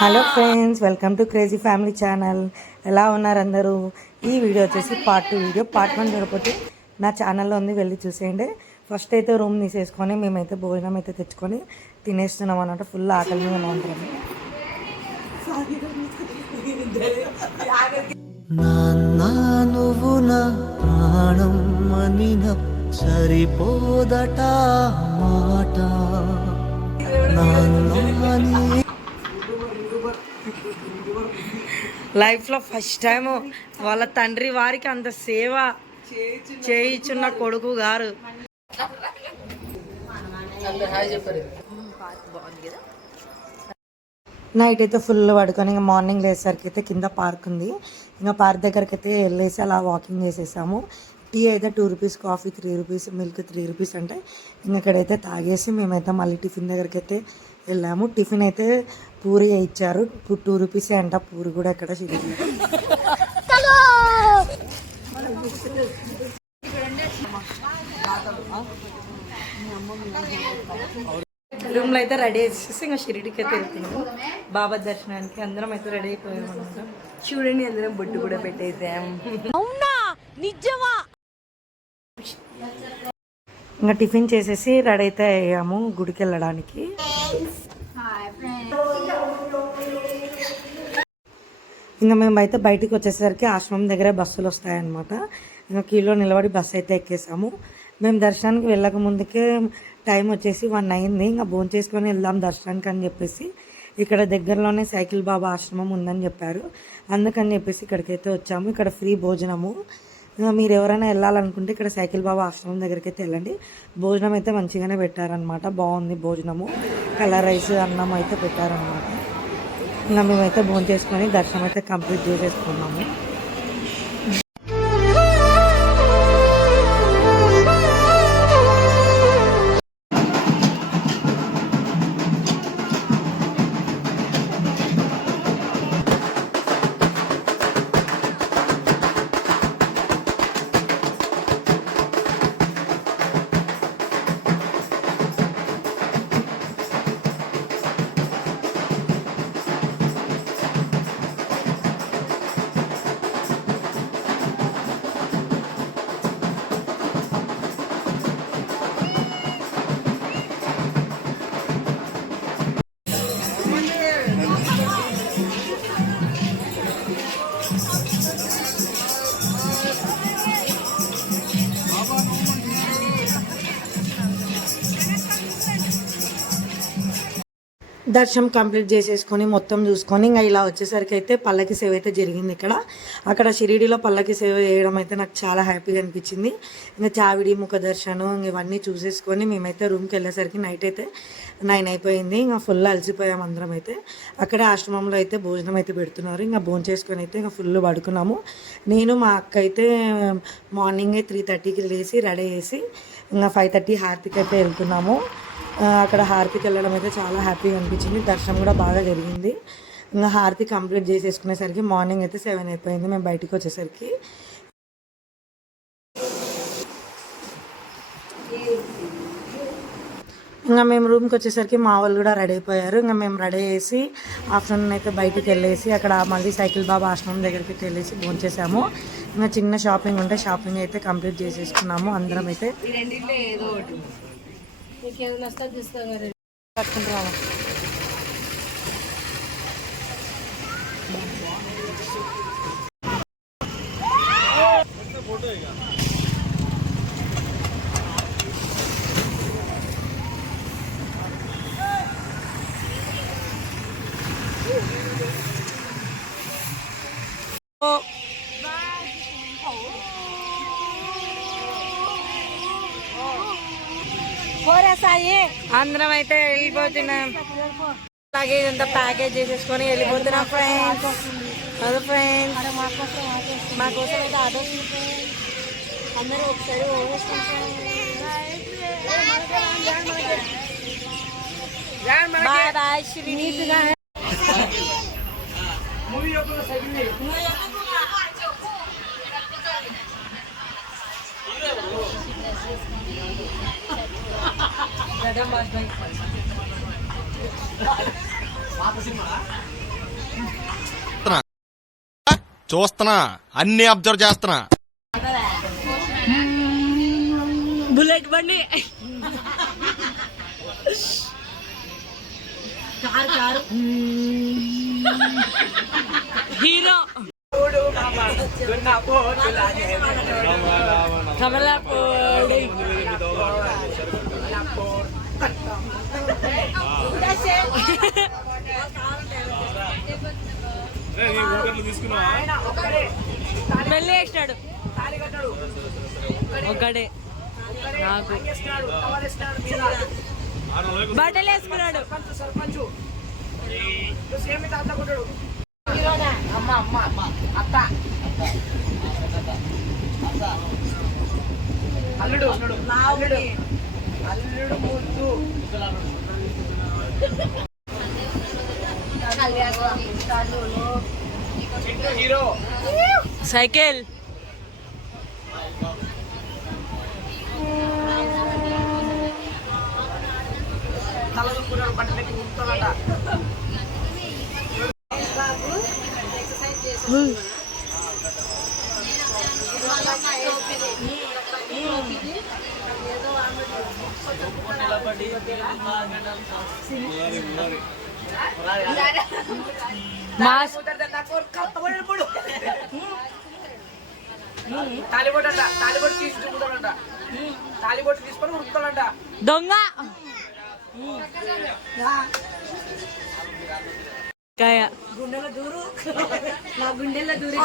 Hello friends, welcome to crazy family channel. ఎలా ఉన్నారు అందరూ? ఈ వీడియో వచ్చేసి పార్ట్ 2 వీడియో. పార్ట్ 1 చూడకపోతే నా ఛానల్లో ఉంది, వెళ్ళి చూసేయండి. ఫస్ట్ అయితే రూమ్ తీసేసుకొని మేమైతే భోజనం అయితే తెచ్చుకొని తినేస్తున్నాం అన్నమాట. ఫుల్ ఆకలి మీద ఉంటాము. నువ్వు నా ప్రాణం అనిన సరిపోదట మాట. లైఫ్లో ఫస్ట్ టైం వాళ్ళ తండ్రి వారికి అంత సేవ చేయించున్న కొడుకు గారు. నైట్ అయితే ఫుల్ పడుకొని ఇంకా మార్నింగ్ లేసరికి అయితే కింద పార్క్ ఉంది. ఇంకా పార్క్ దగ్గరికి అయితే వెళ్ళేసి అలా వాకింగ్ చేసేసాము. టీ అయితే 2 rupees, coffee 3 rupees, milk 3 rupees అంటే ఇంకా ఇక్కడైతే తాగేసి మేమైతే మళ్ళీ టిఫిన్ దగ్గరికి అయితే వెళ్ళాము. టిఫిన్ అయితే పూరి ఇచ్చారు. 2 రూపీసే అంట పూరి కూడా. ఎక్కడ రూమ్లో అయితే రెడీ చేసేసి ఇంకా షిరిడికి అయితే వెళ్తున్నాము బాబా దర్శనానికి. అందరం అయితే రెడీ అయిపోయాము అనమాట. చూడండి, అందరం బొట్టు కూడా పెట్టేసాం. అవునా, నిజమా? ఇంకా టిఫిన్ చేసేసి రెడీ అయితే అయ్యాము గుడికి వెళ్ళడానికి. ఇంకా మేమైతే బయటికి వచ్చేసరికి ఆశ్రమం దగ్గర బస్సులు వస్తాయన్నమాట. ఇంకా క్యూలో నిలబడి బస్సు అయితే ఎక్కేసాము. మేము దర్శనానికి వెళ్ళక ముందుకే టైం వచ్చేసి 1 అయింది. ఇంకా భోజనం చేసుకొని వెళ్దాం దర్శనానికి అని చెప్పేసి ఇక్కడ దగ్గరలోనే సైకిల్ బాబా ఆశ్రమం ఉందని చెప్పారు. అందుకని చెప్పేసి ఇక్కడికైతే వచ్చాము. ఇక్కడ ఫ్రీ భోజనము. మీరు ఎవరైనా వెళ్ళాలనుకుంటే ఇక్కడ సైకిల్ బాబా ఆశ్రమం దగ్గరికి అయితే వెళ్ళండి. భోజనం అయితే మంచిగానే పెట్టారనమాట. బాగుంది భోజనము. కలర్ రైస్, అన్నం అయితే పెట్టారనమాట. ఇంకా మేమైతే భోజనం చేసుకొని దర్శనం అయితే కంప్లీట్ చేసేసుకున్నాము. దర్శనం కంప్లీట్ చేసేసుకొని మొత్తం చూసుకొని ఇంకా ఇలా వచ్చేసరికి అయితే పల్లకి సేవ అయితే జరిగింది ఇక్కడ. అక్కడ షిరిడీలో పల్లకి సేవ చేయడం అయితే నాకు చాలా హ్యాపీగా అనిపించింది. ఇంకా చావిడి, ముఖ దర్శనం ఇవన్నీ చూసేసుకొని మేమైతే రూమ్కి వెళ్ళేసరికి నైట్ అయితే 9 అయిపోయింది. ఇంకా ఫుల్ అలసిపోయాం అందరం. అయితే అక్కడే ఆశ్రమంలో అయితే భోజనం అయితే పెడుతున్నారు. ఇంకా భోజనం చేసుకొని అయితే ఇంకా ఫుల్ పడుకున్నాము. నేను మా అక్క అయితే మార్నింగే 3:30కి లేచి రెడీ చేసి ఇంకా 5:30 హారతికి అయితే వెళ్తున్నాము. అక్కడ హారతికి వెళ్ళడం అయితే చాలా హ్యాపీగా అనిపించింది. దర్శనం కూడా బాగా జరిగింది. ఇంకా హారతి కంప్లీట్ చేసేసుకునేసరికి మార్నింగ్ అయితే 7 అయిపోయింది మేము బయటికి వచ్చేసరికి. ఇంకా మేము రూమ్కి వచ్చేసరికి మా వాళ్ళు కూడా రెడీ అయిపోయారు. ఇంకా మేము రెడీ చేసి ఆఫ్టర్నూన్ అయితే బయటికి వెళ్ళేసి అక్కడ మళ్ళీ సైకిల్ బాబా ఆశ్రమం దగ్గరికి వెళ్ళేసి భోంచేసాము. ఇంకా చిన్న షాపింగ్ ఉంటే షాపింగ్ అయితే కంప్లీట్ చేసేసుకున్నాము అందరం అయితే. పట్టుకుంటున్నాము. అందరం అయితే వెళ్ళిపోతున్నాం. అలాగే ఇదంతా ప్యాకేజ్ చేసేసుకొని వెళ్ళిపోతున్నాం ఫ్రెండ్స్. అదే ఫ్రెండ్స్, మా కోసం అయితే ఆటో అందరూ ఒకసారి బాయ్ బాయ్ శ్రీ. చూస్తున్నా, అన్ని అబ్జర్వ్ చేస్తున్నా. బుల్లెట్ బండి హీరో కమలాపూడి పెళ్ళి వేసినాడు ఒకడే నాకు బట్టలు వేసుకున్నాడు. అల్లుడు అల్లుడు ముద్దు హీరో సైకిల్ తలదుకున్నాడు బట్ట పెట్టి ఉంటుందట. తాలిబొట్టు తీసుకుంటాడంట, తాలిబొట్టు తీసుకొని ఉరుకుతాడంట. దొంగ గుండెలో దూరు, నా గుండెల్లో దూరి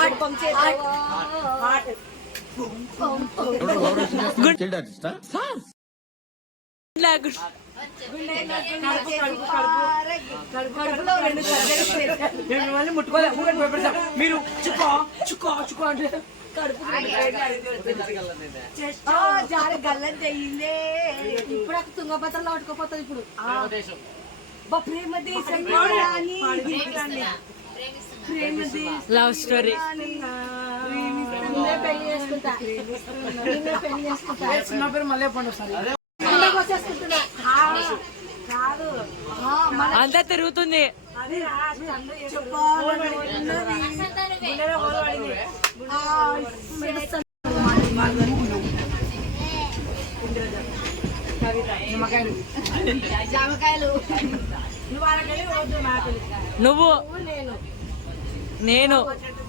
మీరు చుక్కో చుక్కో చుక్కో అంటే కడుపు గల్లంత అయ్యిందే. ఇప్పుడు తుంగభద్రలో పట్టుకోపోతుంది. ఇప్పుడు ప్రేమ దేశం లవ్ స్టోరీ నా పేరు మళ్ళీ పండు సార్ కాదు అంతా తిరుగుతుంది. నువ్వు నేను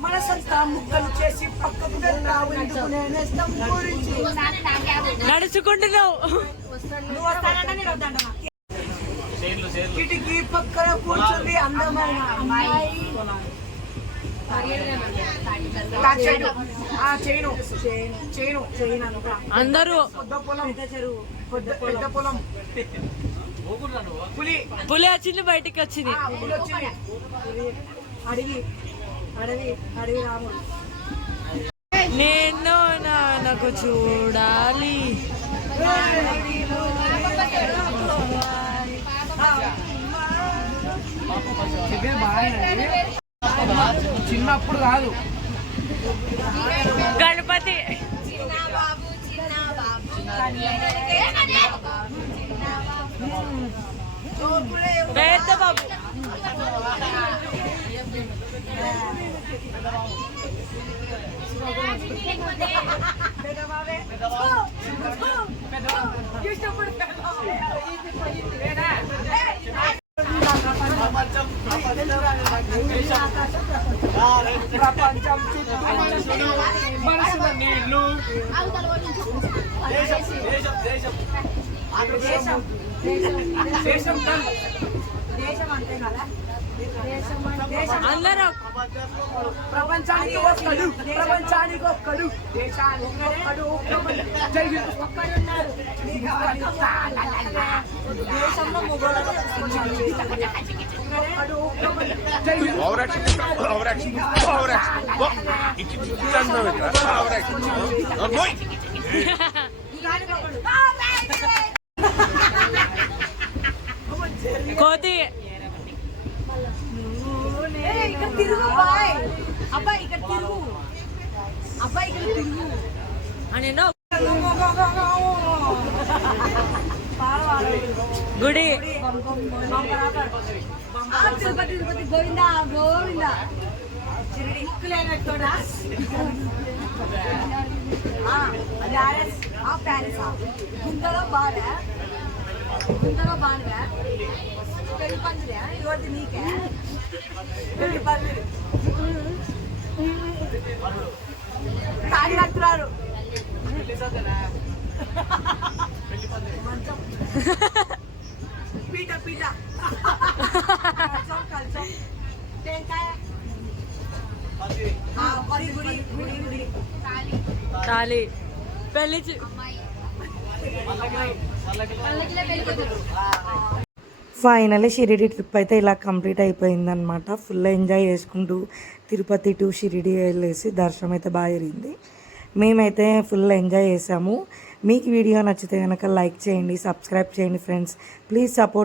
మనసంతా ముక్కలు చేసి పక్కకు నడుచుకుంటున్నావు. కిటికీ పక్కన కూర్చుంది అందమైన అమ్మాయి. అందరూ పెద్ద పొలం పులి వచ్చింది, బయటికి వచ్చింది. అడవి అడవి అడవి రాముడు. నేను నాకు చూడాలి. చిన్నప్పుడు కాదు, గణపతి పెద్ద బాబు ప్రపంచం మనసుల నీళ్లు అంతే కదా. అందరూ ప్రపంచానికి ఒక్కడు, ప్రపంచానికి ఒక్కడు, దేశానికి ఒక్కడు, దేశంలో కోతి ఇక్కడ తిరుగు బాయ్, అబ్బాయి ఇక్కడ తిరుగు, అబ్బాయి ఇక్కడ తిరుగు అని గుడి తిరుపతి తిరుపతి గోవిందా గోవిందా షిరిడి ముక్కులేనట్టోడా ప్యారిస్ ప్యారిస్ గుంతలో బాగా పెళ్లి పందిరే ఇవాటి నీకే పెళ్లి పందిరి తాగి కట్టున్నారు పీట పీట కలిసం టెంకాయ గుడి గుడి గుడి గుడి తాళి పెళ్లి ఫైనల్లీ షిరిడి ట్రిప్ అయితే ఇలా కంప్లీట్ అయిపోయిందనమాట. ఫుల్ ఎంజాయ్ చేసుకుంటూ తిరుపతి టు షిరిడి వెళ్ళేసి దర్శనం అయితే బాగా జరిగింది. మేమైతే ఫుల్ ఎంజాయ్ చేసాము. మీకు వీడియో నచ్చితే కనుక లైక్ చేయండి, సబ్స్క్రైబ్ చేయండి ఫ్రెండ్స్. Please support